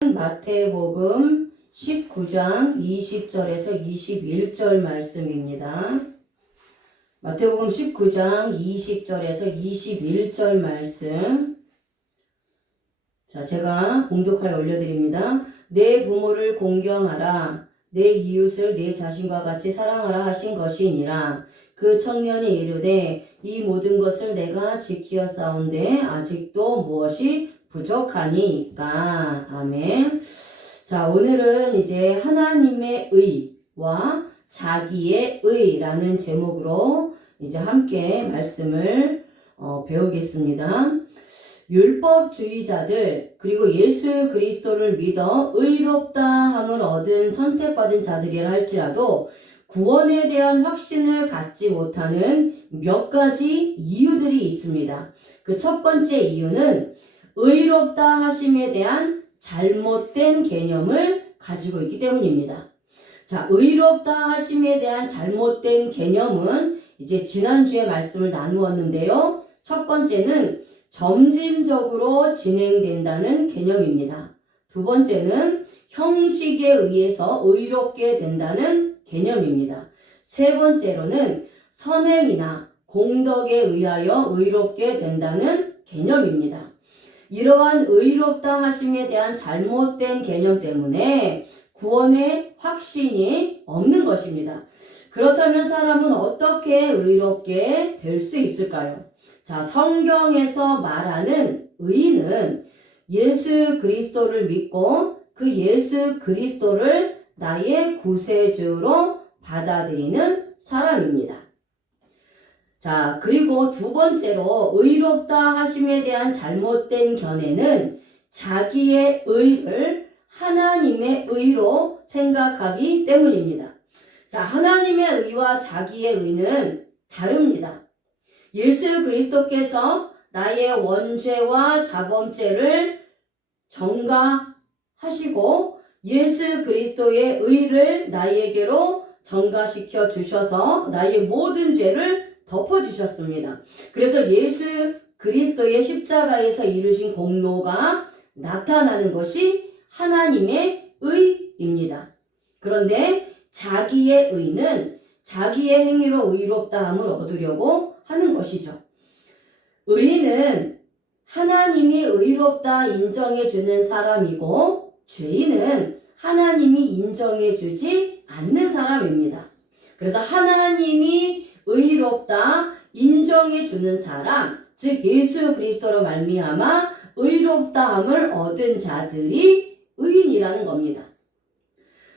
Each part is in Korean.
마태복음 19장 20절에서 21절 말씀입니다. 마태복음 19장 20절에서 21절 말씀. 자, 제가 봉독하여 올려드립니다. 내 부모를 공경하라. 내 이웃을 내 자신과 같이 사랑하라 하신 것이니라. 그 청년이 이르되 이 모든 것을 내가 지키었사온데 아직도 무엇이 부족하니까. 아멘. 자, 오늘은 이제 하나님의 의와 자기의 의라는 제목으로 이제 함께 말씀을 배우겠습니다. 율법주의자들 그리고 예수 그리스도를 믿어 의롭다 함을 얻은 선택받은 자들이라 할지라도 구원에 대한 확신을 갖지 못하는 몇 가지 이유들이 있습니다. 그 첫 번째 이유는 의롭다 하심에 대한 잘못된 개념을 가지고 있기 때문입니다. 자, 의롭다 하심에 대한 잘못된 개념은 이제 지난주에 말씀을 나누었는데요. 첫 번째는 점진적으로 진행된다는 개념입니다. 두 번째는 형식에 의해서 의롭게 된다는 개념입니다. 세 번째로는 선행이나 공덕에 의하여 의롭게 된다는 개념입니다. 이러한 의롭다 하심에 대한 잘못된 개념 때문에 구원의 확신이 없는 것입니다. 그렇다면 사람은 어떻게 의롭게 될 수 있을까요? 자, 성경에서 말하는 의인은 예수 그리스도를 믿고 그 예수 그리스도를 나의 구세주로 받아들이는 사람입니다. 자, 그리고 두 번째로 의롭다 하심에 대한 잘못된 견해는 자기의 의를 하나님의 의로 생각하기 때문입니다. 자, 하나님의 의와 자기의 의는 다릅니다. 예수 그리스도께서 나의 원죄와 자범죄를 전가하시고 예수 그리스도의 의를 나에게로 전가시켜 주셔서 나의 모든 죄를 덮어주셨습니다. 그래서 예수 그리스도의 십자가에서 이루신 공로가 나타나는 것이 하나님의 의입니다. 그런데 자기의 의는 자기의 행위로 의롭다함을 얻으려고 하는 것이죠. 의인은 하나님이 의롭다 인정해주는 사람이고 죄인은 하나님이 인정해주지 않는 사람입니다. 그래서 하나님이 의롭다 인정해주는 사람, 즉 예수 그리스도로 말미암아 의롭다함을 얻은 자들이 의인이라는 겁니다.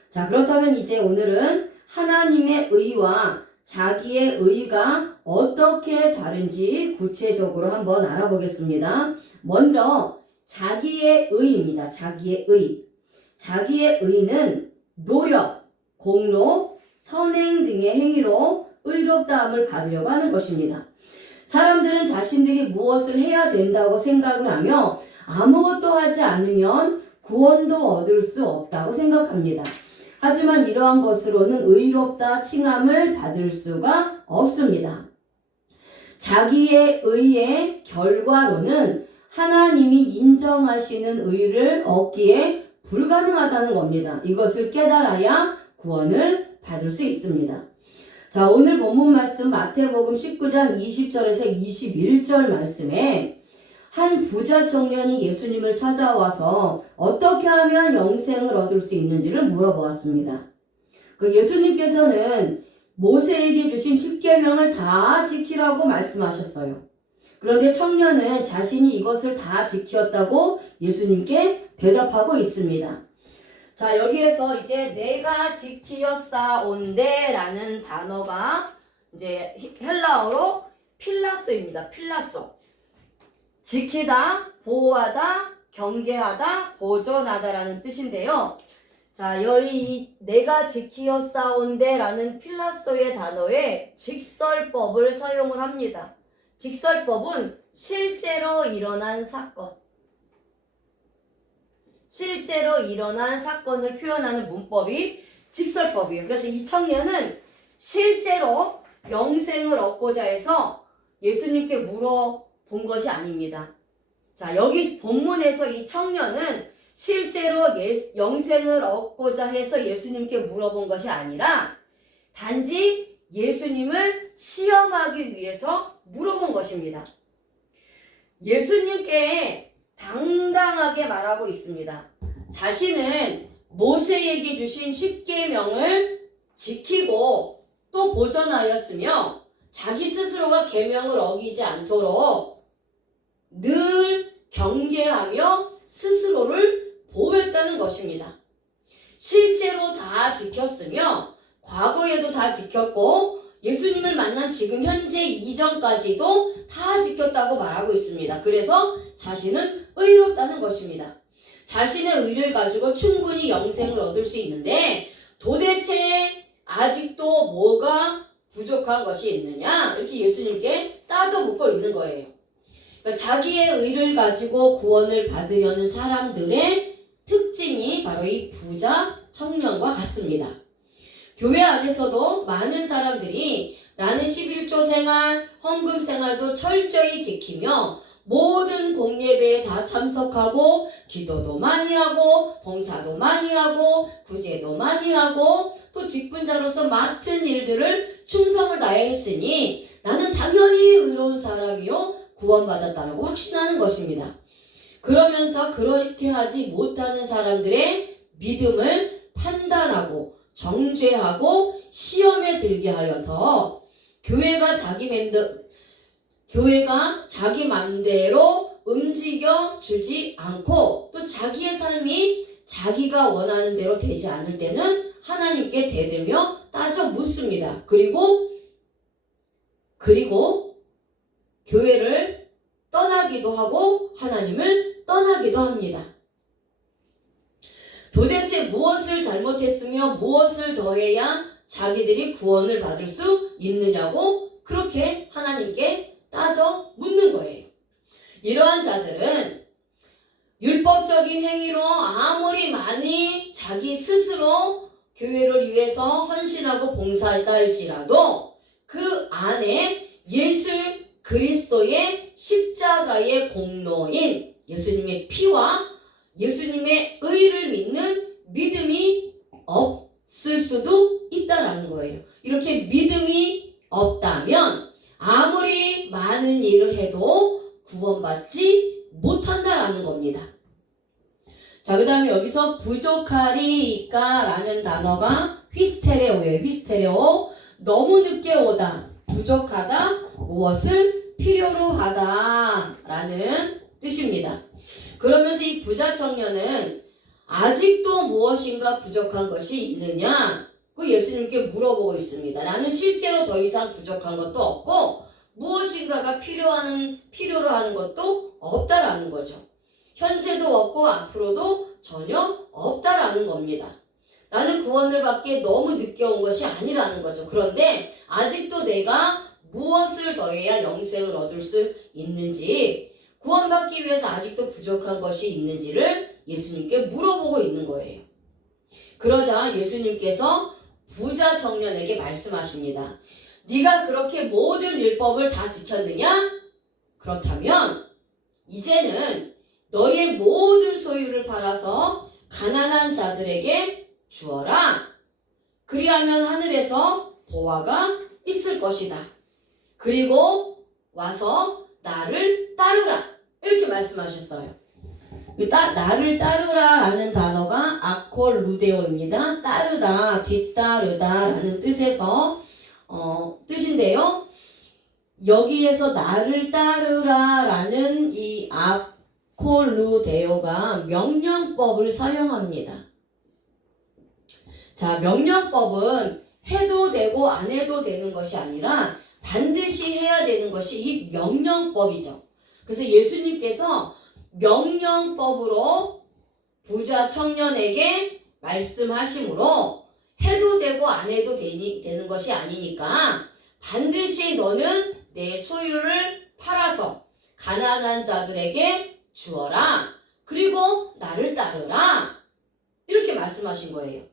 자, 그렇다면 이제 오늘은 하나님의 의와 자기의 의가 어떻게 다른지 구체적으로 한번 알아보겠습니다. 먼저 자기의 의입니다. 자기의 의. 자기의 의는 노력, 공로, 선행 등의 행위로 의롭다함을 받으려고 하는 것입니다. 사람들은 자신들이 무엇을 해야 된다고 생각을 하며 아무것도 하지 않으면 구원도 얻을 수 없다고 생각합니다. 하지만 이러한 것으로는 의롭다 칭함을 받을 수가 없습니다. 자기의 의의 결과로는 하나님이 인정하시는 의를 얻기에 불가능하다는 겁니다. 이것을 깨달아야 구원을 받을 수 있습니다. 자, 오늘 본문 말씀 마태복음 19장 20절에서 21절 말씀에 한 부자 청년이 예수님을 찾아와서 어떻게 하면 영생을 얻을 수 있는지를 물어보았습니다. 그 예수님께서는 모세에게 주신 10계명을 다 지키라고 말씀하셨어요. 그런데 청년은 자신이 이것을 다 지켰다고 예수님께 대답하고 있습니다. 자, 여기에서 이제 내가 지키었사온데 라는 단어가 이제 헬라어로 필라소입니다. 필라소. 지키다, 보호하다, 경계하다, 보존하다 라는 뜻인데요. 자, 여기 내가 지키었사온데 라는 필라소의 단어에 직설법을 사용을 합니다. 직설법은 실제로 일어난 사건. 실제로 일어난 사건을 표현하는 문법이 직설법이에요. 그래서 이 청년은 실제로 영생을 얻고자 해서 예수님께 물어본 것이 아닙니다. 자, 여기 본문에서 이 청년은 실제로 영생을 얻고자 해서 예수님께 물어본 것이 아니라 단지 예수님을 시험하기 위해서 물어본 것입니다. 예수님께 당당하게 말하고 있습니다. 자신은 모세에게 주신 십계명을 지키고 또 보전하였으며 자기 스스로가 계명을 어기지 않도록 늘 경계하며 스스로를 보호했다는 것입니다. 실제로 다 지켰으며 과거에도 다 지켰고 예수님을 만난 지금 현재 이전까지도 다 지켰다고 말하고 있습니다. 그래서 자신은 의롭다는 것입니다. 자신의 의를 가지고 충분히 영생을 얻을 수 있는데 도대체 아직도 뭐가 부족한 것이 있느냐? 이렇게 예수님께 따져 묻고 있는 거예요. 그러니까 자기의 의를 가지고 구원을 받으려는 사람들의 특징이 바로 이 부자 청년과 같습니다. 교회 안에서도 많은 사람들이 나는 11조 생활, 헌금 생활도 철저히 지키며 모든 공예배에 다 참석하고 기도도 많이 하고 봉사도 많이 하고 구제도 많이 하고 또 직분자로서 맡은 일들을 충성을 다해 했으니 나는 당연히 의로운 사람이요 구원받았다라고 확신하는 것입니다. 그러면서 그렇게 하지 못하는 사람들의 믿음을 판단하고 정죄하고 시험에 들게 하여서 교회가 자기 맘대로 움직여 주지 않고 또 자기의 삶이 자기가 원하는 대로 되지 않을 때는 하나님께 대들며 따져 묻습니다. 그리고 교회를 떠나기도 하고 하나님을 떠나기도 합니다. 도대체 무엇을 잘못했으며 무엇을 더해야 자기들이 구원을 받을 수 있느냐고 그렇게 하나님께 따져 묻는 거예요. 이러한 자들은 율법적인 행위로 아무리 많이 자기 스스로 교회를 위해서 헌신하고 봉사했다 할지라도 그 안에 예수 그리스도의 십자가의 공로인 예수님의 피와 예수님의 의를 믿는 믿음이 없을 수도 있다라는 거예요. 이렇게 믿음이 없다면 아무리 많은 일을 해도 구원받지 못한다라는 겁니다. 자, 그 다음에 여기서 부족하리까 라는 단어가 휘스테레오예요. 휘스테레오. 너무 늦게 오다. 부족하다. 무엇을 필요로 하다 라는 뜻입니다. 그러면서 이 부자 청년은 아직도 무엇인가 부족한 것이 있느냐? 그 예수님께 물어보고 있습니다. 나는 실제로 더 이상 부족한 것도 없고 무엇인가가 필요로 하는 것도 없다라는 거죠. 현재도 없고 앞으로도 전혀 없다라는 겁니다. 나는 구원을 받기에 너무 늦게 온 것이 아니라는 거죠. 그런데 아직도 내가 무엇을 더해야 영생을 얻을 수 있는지 구원받기 위해서 아직도 부족한 것이 있는지를 예수님께 물어보고 있는 거예요. 그러자 예수님께서 부자 청년에게 말씀하십니다. 네가 그렇게 모든 율법을 다 지켰느냐? 그렇다면 이제는 너의 모든 소유를 팔아서 가난한 자들에게 주어라. 그리하면 하늘에서 보화가 있을 것이다. 그리고 와서 나를 따르라. 이렇게 말씀하셨어요. 나를 따르라 라는 단어가 아콜루데오입니다. 따르다, 뒤따르다 라는 뜻에서 뜻인데요. 여기에서 나를 따르라 라는 이 아콜루데오가 명령법을 사용합니다. 자, 명령법은 해도 되고 안 해도 되는 것이 아니라 반드시 해야 되는 것이 이 명령법이죠. 그래서 예수님께서 명령법으로 부자 청년에게 말씀하심으로 해도 되고 안 해도 되는 것이 아니니까 반드시 너는 내 소유를 팔아서 가난한 자들에게 주어라. 그리고 나를 따르라. 이렇게 말씀하신 거예요.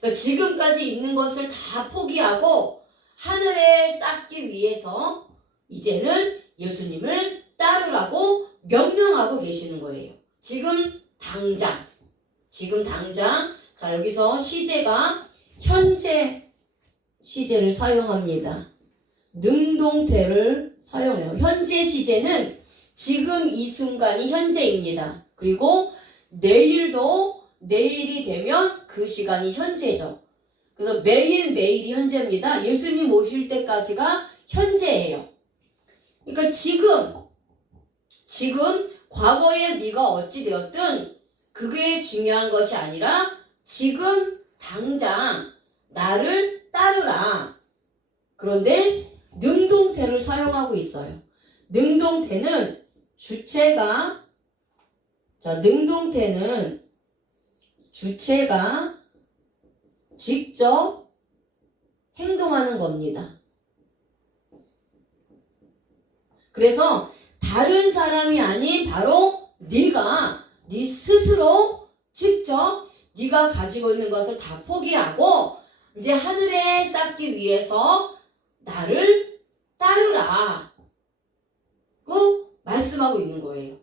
그러니까 지금까지 있는 것을 다 포기하고 하늘에 쌓기 위해서 이제는 예수님을 따르라고 명령하고 계시는 거예요. 지금 당장. 지금 당장. 자, 여기서 시제가 현재 시제를 사용합니다. 능동태를 사용해요. 현재 시제는 지금 이 순간이 현재입니다. 그리고 내일도 내일이 되면 그 시간이 현재죠. 그래서 매일매일이 현재입니다. 예수님 오실 때까지가 현재예요. 그러니까 지금 과거에 네가 어찌 되었든 그게 중요한 것이 아니라 지금 당장 나를 따르라. 그런데 능동태를 사용하고 있어요. 능동태는 주체가 직접 행동하는 겁니다. 그래서 다른 사람이 아닌 바로 네가 네 스스로 직접 네가 가지고 있는 것을 다 포기하고 이제 하늘에 쌓기 위해서 나를 따르라 고 말씀하고 있는 거예요.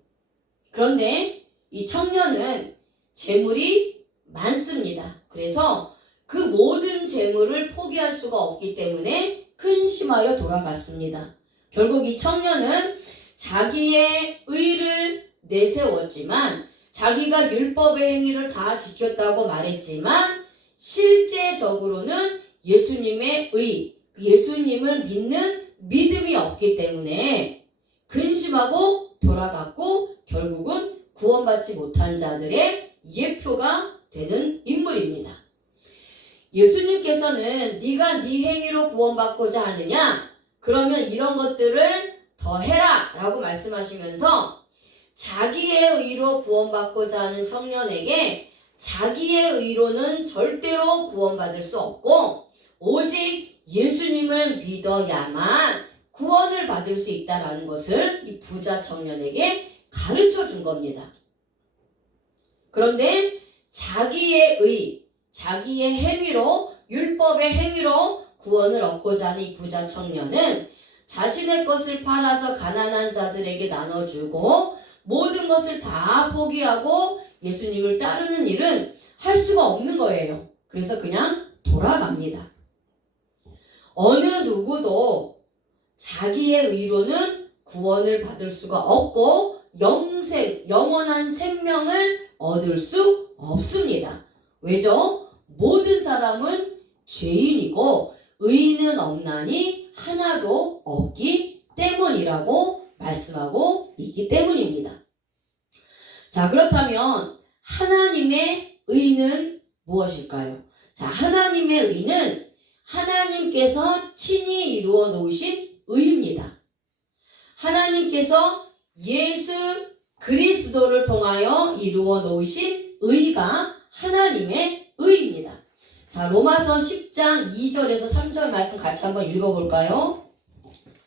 그런데 이 청년은 재물이 많습니다. 그래서 그 모든 재물을 포기할 수가 없기 때문에 근심하여 돌아갔습니다. 결국 이 청년은 자기의 의를 내세웠지만 자기가 율법의 행위를 다 지켰다고 말했지만 실제적으로는 예수님의 의, 예수님을 믿는 믿음이 없기 때문에 근심하고 돌아갔고 결국은 구원받지 못한 자들의 예표가 되는 인물입니다. 예수님께서는 네가 네 행위로 구원받고자 하느냐? 그러면 이런 것들을 더 해라 라고 말씀하시면서 자기의 의로 구원받고자 하는 청년에게 자기의 의로는 절대로 구원받을 수 없고 오직 예수님을 믿어야만 구원을 받을 수 있다라는 것을 이 부자 청년에게 가르쳐 준 겁니다. 그런데 자기의 의, 자기의 행위로, 율법의 행위로 구원을 얻고자 하는 이 부자 청년은 자신의 것을 팔아서 가난한 자들에게 나눠주고 모든 것을 다 포기하고 예수님을 따르는 일은 할 수가 없는 거예요. 그래서 그냥 돌아갑니다. 어느 누구도 자기의 의로는 구원을 받을 수가 없고 영원한 생명을 얻을 수 없습니다. 왜죠? 모든 사람은 죄인이고 의인은 없나니 하나도 없기 때문이라고 말씀하고 있기 때문입니다. 자, 그렇다면 하나님의 의는 무엇일까요? 자, 하나님의 의는 하나님께서 친히 이루어 놓으신 의입니다. 하나님께서 예수 그리스도를 통하여 이루어 놓으신 의가 하나님의 의입니다. 자, 로마서 10장 2절에서 3절 말씀 같이 한번 읽어볼까요?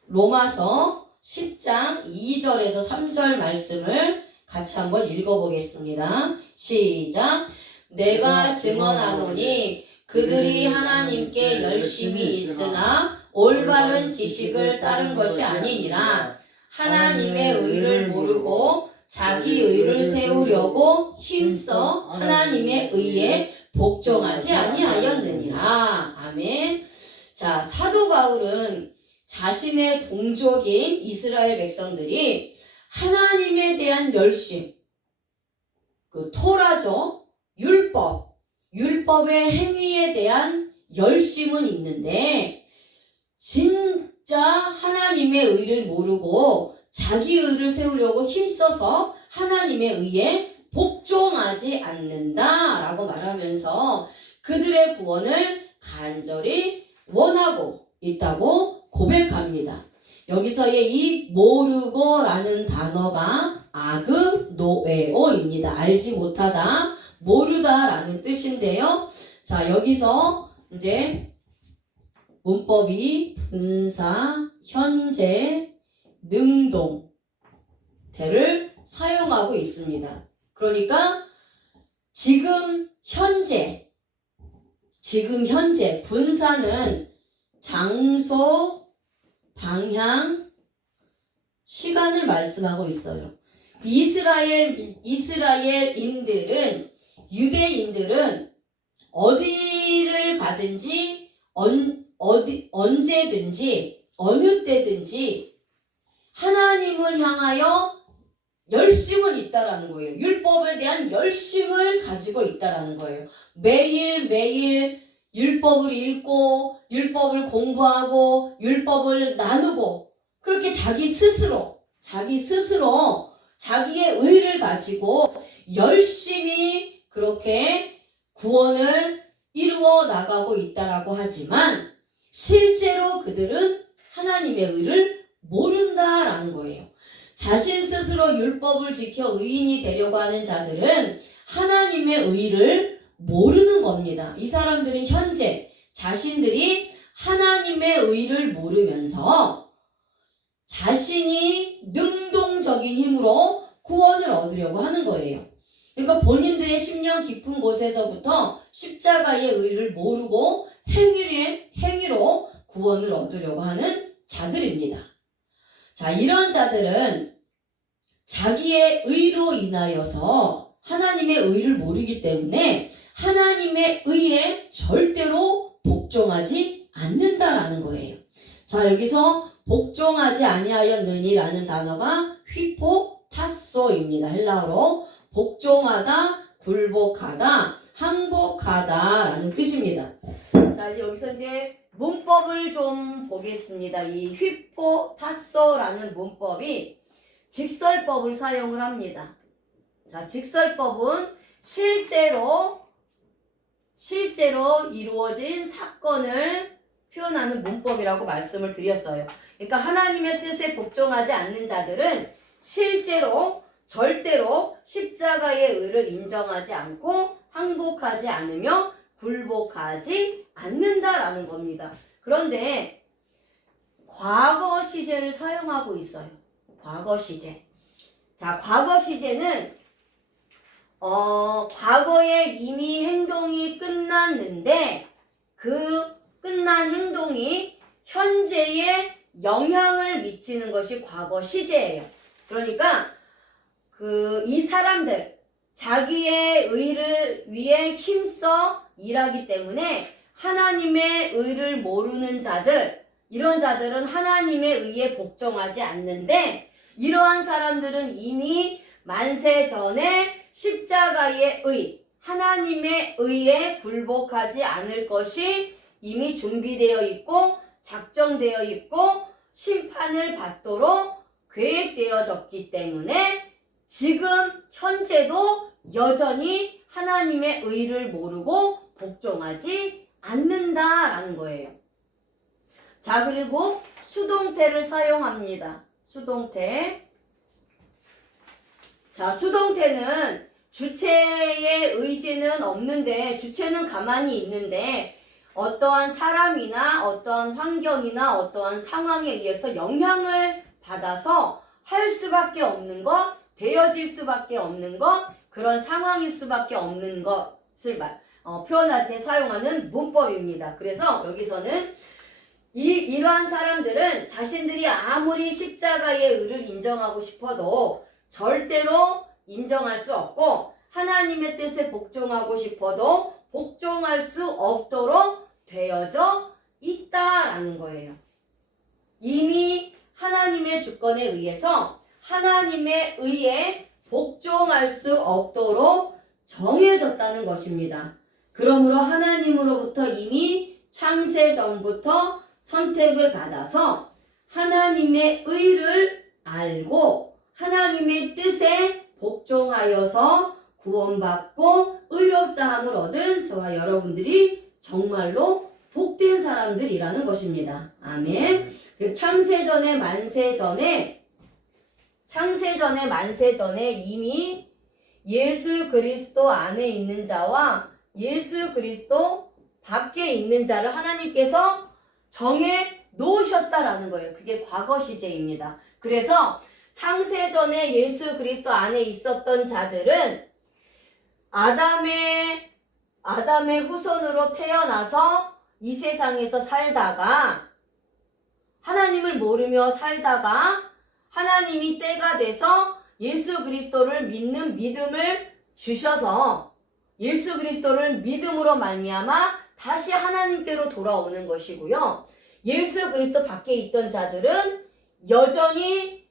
로마서 10장 2절에서 3절 말씀을 같이 한번 읽어보겠습니다. 시작. 내가 증언하노니 그들이 하나님께 열심히 있으나 올바른 지식을 따른 것이 아니니라. 하나님의 의를 모르고 자기 의를 세우려고 힘써 하나님의 의에 복종하지 아니하였느니라. 아멘. 자, 사도 바울은 자신의 동족인 이스라엘 백성들이 하나님에 대한 열심, 그 토라죠, 율법의 행위에 대한 열심은 있는데 진짜 하나님의 의를 모르고 자기 의를 세우려고 힘써서 하나님의 의에 복종하지 않는다라고 말하면서 그들의 구원을 간절히 원하고 있다고 고백합니다. 여기서의 이 모르고라는 단어가 아그노에오입니다. 알지 못하다, 모르다라는 뜻인데요. 자, 여기서 이제 문법이 분사, 현재, 능동태를 사용하고 있습니다. 그러니까 지금 현재 분사는 장소, 방향, 시간을 말씀하고 있어요. 이스라엘인들은, 유대인들은 어디를 가든지 언제든지 어느 때든지 하나님을 향하여 열심은 있다라는 거예요. 율법에 대한 열심을 가지고 있다라는 거예요. 매일매일 율법을 읽고 율법을 공부하고 율법을 나누고 그렇게 자기 스스로 자기의 의를 가지고 열심히 그렇게 구원을 이루어 나가고 있다라고 하지만 실제로 그들은 하나님의 의를 모른다라는 거예요. 자신 스스로 율법을 지켜 의인이 되려고 하는 자들은 하나님의 의를 모르는 겁니다. 이 사람들은 현재 자신들이 하나님의 의를 모르면서 자신이 능동적인 힘으로 구원을 얻으려고 하는 거예요. 그러니까 본인들의 심령 깊은 곳에서부터 십자가의 의를 모르고 행위로 구원을 얻으려고 하는 자들입니다. 자, 이런 자들은 자기의 의로 인하여서 하나님의 의를 모르기 때문에 하나님의 의에 절대로 복종하지 않는다라는 거예요. 자, 여기서 복종하지 아니하였느니라는 단어가 휘포타소입니다. 헬라어로 복종하다, 굴복하다, 항복하다라는 뜻입니다. 자, 여기서 이제 문법을 좀 보겠습니다. 이 휘포타소라는 문법이 직설법을 사용을 합니다. 자, 직설법은 실제로 이루어진 사건을 표현하는 문법이라고 말씀을 드렸어요. 그러니까 하나님의 뜻에 복종하지 않는 자들은 실제로 절대로 십자가의 의를 인정하지 않고 항복하지 않으며 굴복하지 않는다라는 겁니다. 그런데 과거 시제를 사용하고 있어요. 과거 시제. 자, 과거 시제는 과거에 이미 행동이 끝났는데 그 끝난 행동이 현재에 영향을 미치는 것이 과거 시제예요. 그러니까 이 사람들 자기의 의를 위해 힘써 일하기 때문에 하나님의 의를 모르는 자들, 이런 자들은 하나님의 의에 복종하지 않는데 이러한 사람들은 이미 만세 전에 십자가의 의, 하나님의 의에 굴복하지 않을 것이 이미 준비되어 있고 작정되어 있고 심판을 받도록 계획되어졌기 때문에 지금 현재도 여전히 하나님의 의를 모르고 복종하지 않는다라는 거예요. 자, 그리고 수동태를 사용합니다. 수동태. 자, 수동태는 주체의 의지는 없는데, 주체는 가만히 있는데 어떠한 사람이나 어떠한 환경이나 어떠한 상황에 의해서 영향을 받아서 할 수밖에 없는 것, 되어질 수밖에 없는 것, 그런 상황일 수밖에 없는 것을 표현할 때 사용하는 문법입니다. 그래서 여기서는 이러한 사람들은 자신들이 아무리 십자가의 의를 인정하고 싶어도 절대로 인정할 수 없고 하나님의 뜻에 복종하고 싶어도 복종할 수 없도록 되어져 있다라는 거예요. 이미 하나님의 주권에 의해서 하나님의 의에 복종할 수 없도록 정해졌다는 것입니다. 그러므로 하나님으로부터 이미 창세 전부터 선택을 받아서 하나님의 의를 알고 하나님의 뜻에 복종하여서 구원받고 의롭다함을 얻은 저와 여러분들이 정말로 복된 사람들이라는 것입니다. 아멘. 그래서 창세전에 만세전에 이미 예수 그리스도 안에 있는 자와 예수 그리스도 밖에 있는 자를 하나님께서 정해 놓으셨다라는 거예요. 그게 과거 시제입니다. 그래서 창세전에 예수 그리스도 안에 있었던 자들은 아담의 후손으로 태어나서 이 세상에서 살다가 하나님을 모르며 살다가 하나님이 때가 돼서 예수 그리스도를 믿는 믿음을 주셔서 예수 그리스도를 믿음으로 말미암아 다시 하나님께로 돌아오는 것이고요. 예수 그리스도 밖에 있던 자들은 여전히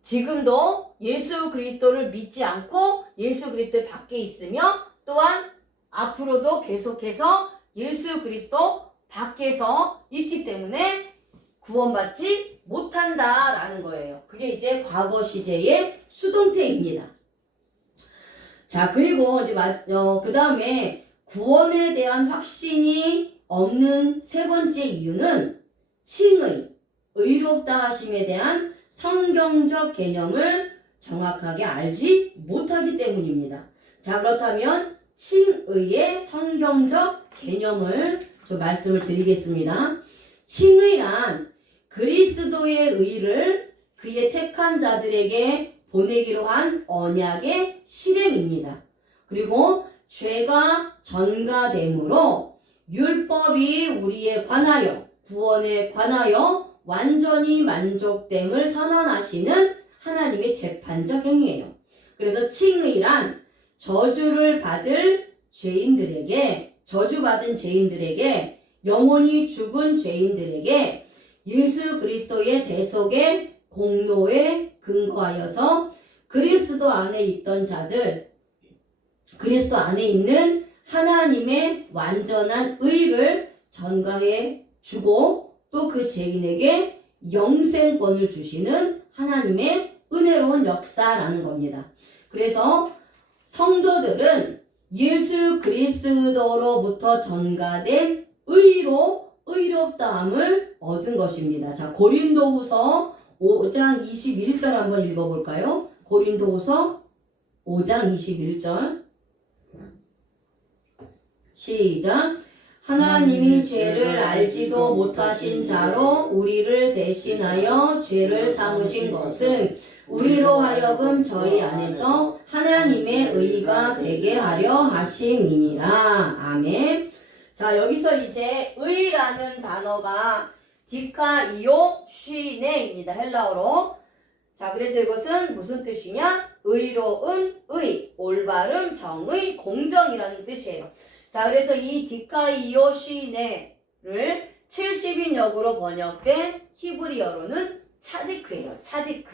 지금도 예수 그리스도를 믿지 않고 예수 그리스도 밖에 있으며 또한 앞으로도 계속해서 예수 그리스도 밖에서 있기 때문에 구원받지 못한다라는 거예요. 그게 이제 과거 시제의 수동태입니다. 자, 그리고 이제 그 다음에 구원에 대한 확신이 없는 세 번째 이유는 칭의, 의롭다 하심에 대한 성경적 개념을 정확하게 알지 못하기 때문입니다. 자, 그렇다면 칭의의 성경적 개념을 좀 말씀을 드리겠습니다. 칭의란 그리스도의 의를 그의 택한 자들에게 보내기로 한 언약의 실행입니다. 그리고 죄가 전가됨으로 율법이 우리에 관하여 구원에 관하여 완전히 만족됨을 선언하시는 하나님의 재판적 행위예요. 그래서 칭의란 저주받은 죄인들에게 영원히 죽은 죄인들에게 예수 그리스도의 대속의 공로에 근거하여서 그리스도 안에 있던 자들, 그리스도 안에 있는 하나님의 완전한 의를 전가해 주고 또 그 죄인에게 영생권을 주시는 하나님의 은혜로운 역사라는 겁니다. 그래서 성도들은 예수 그리스도로부터 전가된 의로 의롭다함을 얻은 것입니다. 자, 고린도후서 5장 21절 한번 읽어볼까요? 고린도후서 5장 21절 시작. 하나님이 죄를 알지도 못하신 자로 우리를 대신하여 죄를 삼으신 것은 우리로 하여금 저희 안에서 하나님의 의가 되게 하려 하심이니라. 아멘. 자, 여기서 이제 의라는 단어가 디카이오 쉬네입니다. 헬라어로. 자, 그래서 이것은 무슨 뜻이냐? 의로운 의, 올바름, 정의, 공정이라는 뜻이에요. 자, 그래서 이 디카이오 쉬네를 70인역으로 번역된 히브리어로는 차디크예요. 차디크.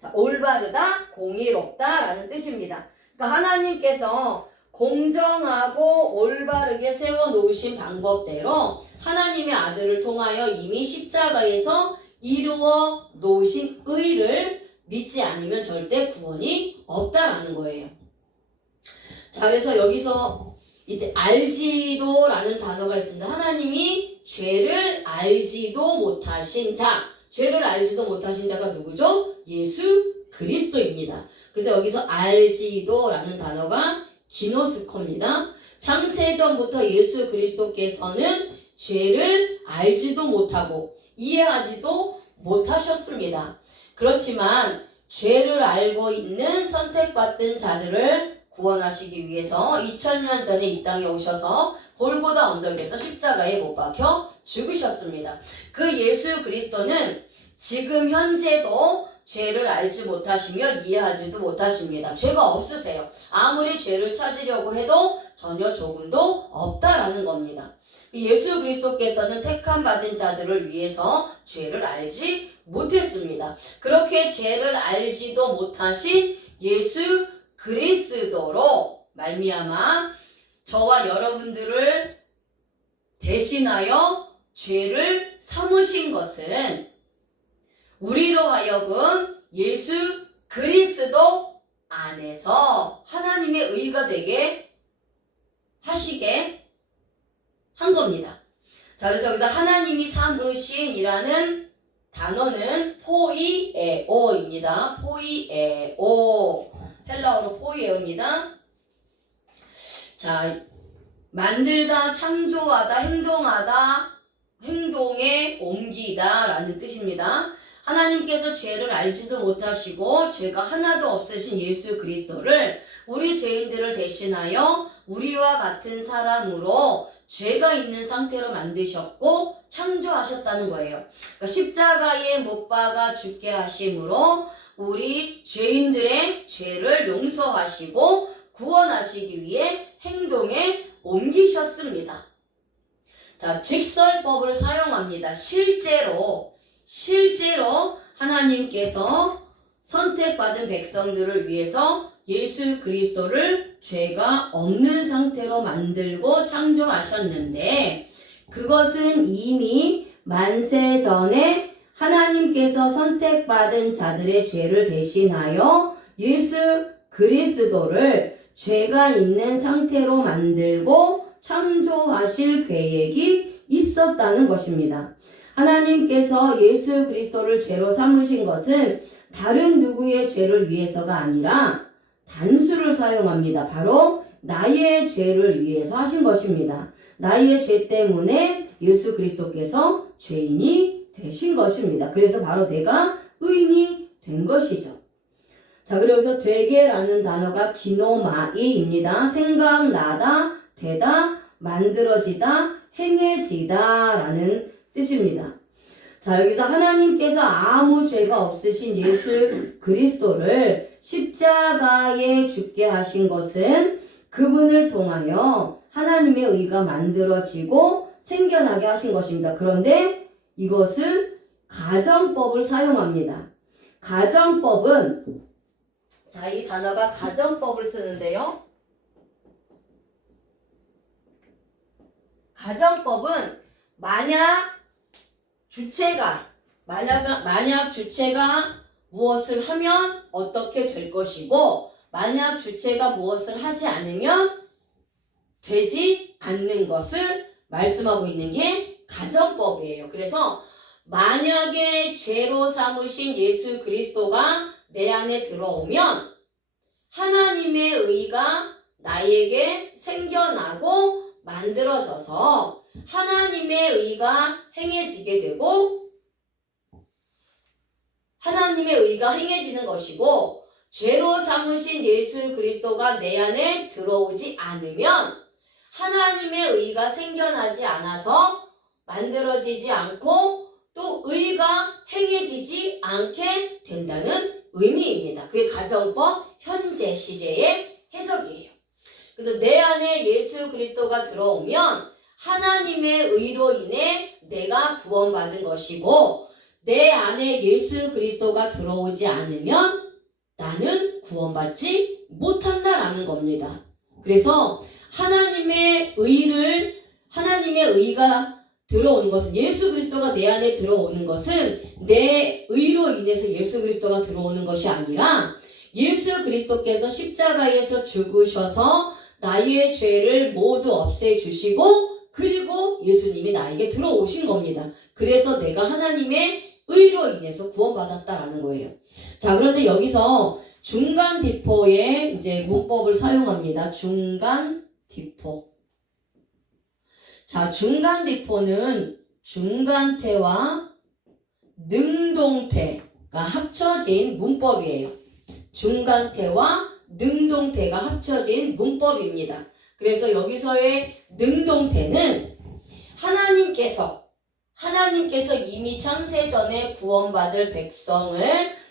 자, 올바르다, 공의롭다라는 뜻입니다. 그러니까 하나님께서 공정하고 올바르게 세워놓으신 방법대로 하나님의 아들을 통하여 이미 십자가에서 이루어 놓으신 의를 믿지 않으면 절대 구원이 없다라는 거예요. 자, 그래서 여기서 이제 알지도라는 단어가 있습니다. 하나님이 죄를 알지도 못하신 자, 죄를 알지도 못하신 자가 누구죠? 예수 그리스도입니다. 그래서 여기서 알지도라는 단어가 기노스코입니다. 창세전부터 예수 그리스도께서는 죄를 알지도 못하고 이해하지도 못하셨습니다. 그렇지만 죄를 알고 있는 선택받은 자들을 구원하시기 위해서 2000년 전에 이 땅에 오셔서 골고다 언덕에서 십자가에 못 박혀 죽으셨습니다. 그 예수 그리스도는 지금 현재도 죄를 알지 못하시며 이해하지도 못하십니다. 죄가 없으세요. 아무리 죄를 찾으려고 해도 전혀 조금도 없다라는 겁니다. 예수 그리스도께서는 택함 받은 자들을 위해서 죄를 알지 못했습니다. 그렇게 죄를 알지도 못하신 예수 그리스도로 말미암아 저와 여러분들을 대신하여 죄를 삼으신 것은 우리로 하여금 예수 그리스도 안에서 하나님의 의가 되게 하시게 한 겁니다. 자, 그래서 여기서 하나님이 삼으신이라는 단어는 포이에오입니다. 포이에오. 헬라어로 포이에오입니다. 자, 만들다, 창조하다, 행동하다, 행동에 옮기다 라는 뜻입니다. 하나님께서 죄를 알지도 못하시고 죄가 하나도 없으신 예수 그리스도를 우리 죄인들을 대신하여 우리와 같은 사람으로 죄가 있는 상태로 만드셨고 창조하셨다는 거예요. 그러니까 십자가에 못 박아 죽게 하심으로 우리 죄인들의 죄를 용서하시고 구원하시기 위해 행동에 옮기셨습니다. 자, 직설법을 사용합니다. 실제로 하나님께서 선택받은 백성들을 위해서 예수 그리스도를 죄가 없는 상태로 만들고 창조하셨는데, 그것은 이미 만세 전에 하나님께서 선택받은 자들의 죄를 대신하여 예수 그리스도를 죄가 있는 상태로 만들고 창조하실 계획이 있었다는 것입니다. 하나님께서 예수 그리스도를 죄로 삼으신 것은 다른 누구의 죄를 위해서가 아니라 단수를 사용합니다. 바로 나의 죄를 위해서 하신 것입니다. 나의 죄 때문에 예수 그리스도께서 죄인이 되신 것입니다. 그래서 바로 내가 의인이 된 것이죠. 자, 그래서 되게라는 단어가 기노마이입니다. 생각나다, 되다, 만들어지다, 행해지다 라는 뜻입니다. 자, 여기서 하나님께서 아무 죄가 없으신 예수 그리스도를 십자가에 죽게 하신 것은 그분을 통하여 하나님의 의가 만들어지고 생겨나게 하신 것입니다. 그런데 이것은 가정법을 사용합니다. 가정법은, 자, 이 단어가 가정법을 쓰는데요. 가정법은 만약 주체가 무엇을 하면 어떻게 될 것이고, 만약 주체가 무엇을 하지 않으면 되지 않는 것을 말씀하고 있는 게 가정법이에요. 그래서 만약에 죄로 삼으신 예수 그리스도가 내 안에 들어오면 하나님의 의가 나에게 생겨나고 만들어져서 하나님의 의가 행해지게 되고, 하나님의 의가 행해지는 것이고, 죄로 삼으신 예수 그리스도가 내 안에 들어오지 않으면 하나님의 의가 생겨나지 않아서 만들어지지 않고 또 의가 행해지지 않게 된다는 의미입니다. 그게 가정법 현재 시제의 해석이에요. 그래서 내 안에 예수 그리스도가 들어오면 하나님의 의로 인해 내가 구원받은 것이고, 내 안에 예수 그리스도가 들어오지 않으면 나는 구원받지 못한다라는 겁니다. 그래서 하나님의 의가 들어오는 것은, 예수 그리스도가 내 안에 들어오는 것은 내 의로 인해서 예수 그리스도가 들어오는 것이 아니라 예수 그리스도께서 십자가에서 죽으셔서 나의 죄를 모두 없애주시고, 그리고 예수님이 나에게 들어오신 겁니다. 그래서 내가 하나님의 의로 인해서 구원받았다라는 거예요. 자, 그런데 여기서 중간 디포의 이제 문법을 사용합니다. 중간 디포. 자, 중간 디포는 중간태와 능동태가 합쳐진 문법이에요. 중간태와 능동태가 합쳐진 문법입니다. 그래서 여기서의 능동태는 하나님께서 이미 창세전에 구원받을 백성을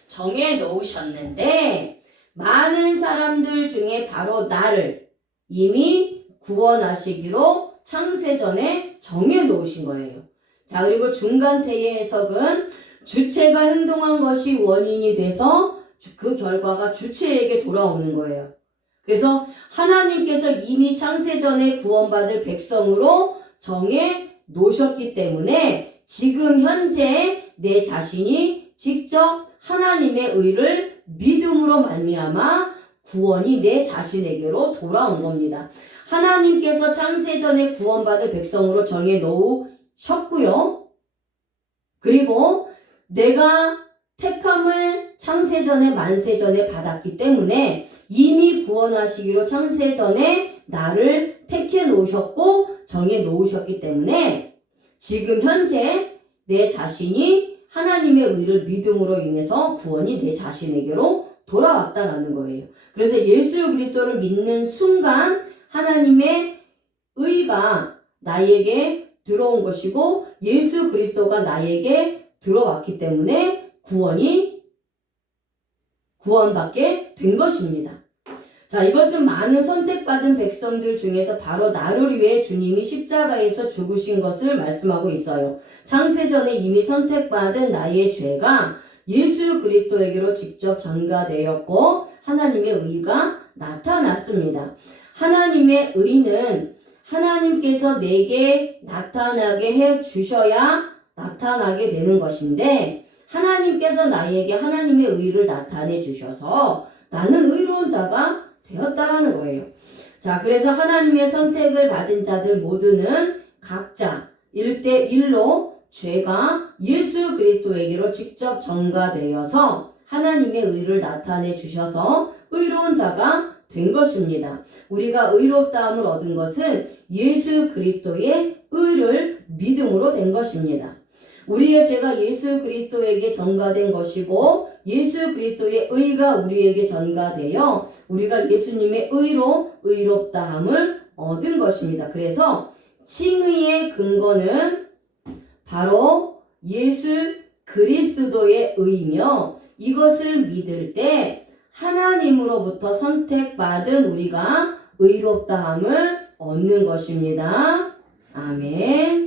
정해 놓으셨는데, 많은 사람들 중에 바로 나를 이미 구원하시기로 창세전에 정해 놓으신 거예요. 자, 그리고 중간태의 해석은 주체가 행동한 것이 원인이 돼서 그 결과가 주체에게 돌아오는 거예요. 그래서 하나님께서 이미 창세전에 구원받을 백성으로 정해 놓으셨기 때문에 지금 현재 내 자신이 직접 하나님의 의를 믿음으로 말미암아 구원이 내 자신에게로 돌아온 겁니다. 하나님께서 창세전에 구원받을 백성으로 정해 놓으셨고요. 그리고 내가 택함을 창세전에 만세전에 받았기 때문에 이미 구원하시기로 창세전에 나를 택해 놓으셨고 정해 놓으셨기 때문에 지금 현재 내 자신이 하나님의 의를 믿음으로 인해서 구원이 내 자신에게로 돌아왔다라는 거예요. 그래서 예수 그리스도를 믿는 순간 하나님의 의가 나에게 들어온 것이고 예수 그리스도가 나에게 들어왔기 때문에 구원받게 된 것입니다. 자, 이것은 많은 선택받은 백성들 중에서 바로 나를 위해 주님이 십자가에서 죽으신 것을 말씀하고 있어요. 창세전에 이미 선택받은 나의 죄가 예수 그리스도에게로 직접 전가되었고 하나님의 의가 나타났습니다. 하나님의 의는 하나님께서 내게 나타나게 해 주셔야 나타나게 되는 것인데 하나님께서 나에게 하나님의 의를 나타내 주셔서 나는 의로운 자가 되었다라는 거예요. 자, 그래서 하나님의 선택을 받은 자들 모두는 각자 1대1로 죄가 예수 그리스도에게로 직접 전가되어서 하나님의 의를 나타내 주셔서 의로운 자가 된 것입니다. 우리가 의롭다함을 얻은 것은 예수 그리스도의 의를 믿음으로 된 것입니다. 우리의 죄가 예수 그리스도에게 전가된 것이고 예수 그리스도의 의가 우리에게 전가되어 우리가 예수님의 의로 의롭다함을 얻은 것입니다. 그래서 칭의의 근거는 바로 예수 그리스도의 의이며 이것을 믿을 때 하나님으로부터 선택받은 우리가 의롭다함을 얻는 것입니다. 아멘.